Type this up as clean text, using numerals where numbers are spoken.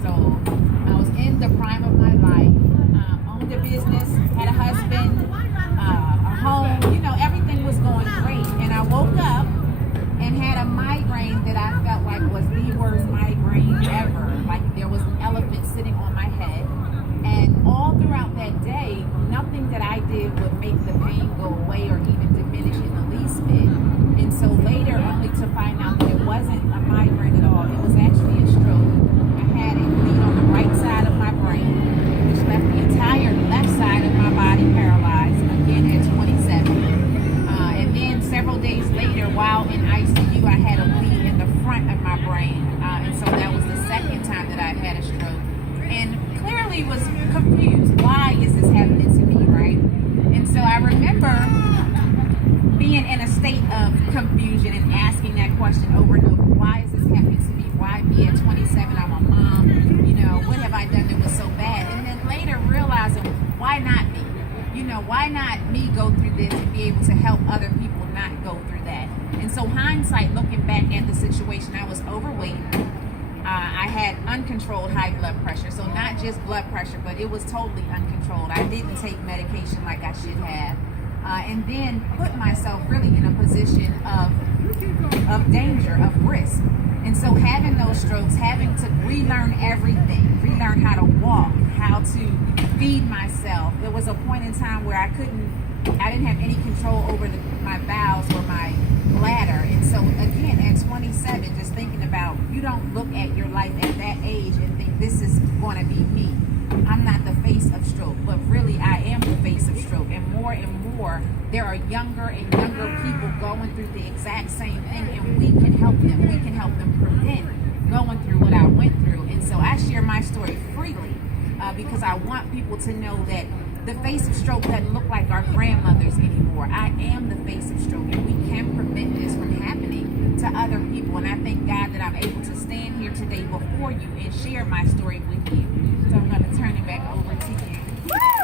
years old. I was in the prime of my life, owned a business, had a husband, a home, everything was going great. And I woke up and had a migraine that I felt like was the worst migraine ever. Like there was an elephant sitting on my head. And all throughout that day, nothing that I did would make the pain go away or even diminish in the least bit. And so later, only to find out that it wasn't a migraine at all, it was actually a stroke. I had a bleed on the right side of my brain, which left the entire left side of my body paralyzed, again at 27. And then several days later, while in ICU, I had a bleed in the front of my brain. And so that was the second time that I had a stroke. And clearly was confused. Why is this happening to me, right? And so I remember being in a state of confusion and asking that question over and over. Why is this happening to me? Why me at 27? I'm a mom. What have I done that was so bad? And then later realizing, why not me? Why not me go through this and be able to help other people not go through that? And so hindsight, looking back at the situation, I was overweight. I had uncontrolled high blood pressure. So not just blood pressure, but it was totally uncontrolled. I didn't take medication like I should have. And then put myself really in a position of danger, of risk. And so having those strokes, having to relearn everything, relearn how to walk, how to feed myself. There was a point in time where I didn't have any control over my bowels or my bladder. And so again, at 27, just thinking about, you don't look at your life at that age and think this is going to be me. I'm not the face of stroke, but really I am the face of stroke. And more, there are younger and younger people going through the exact same thing, and we can help them. We can help them prevent going through what I went through. And so I share my story freely because I want people to know that the face of stroke doesn't look like our grandmothers anymore. I am the face of stroke, and we can prevent this from happening to other people. And I thank God that I'm able to stand here today before you and share my story with you. So I'm going to turn it back over to you.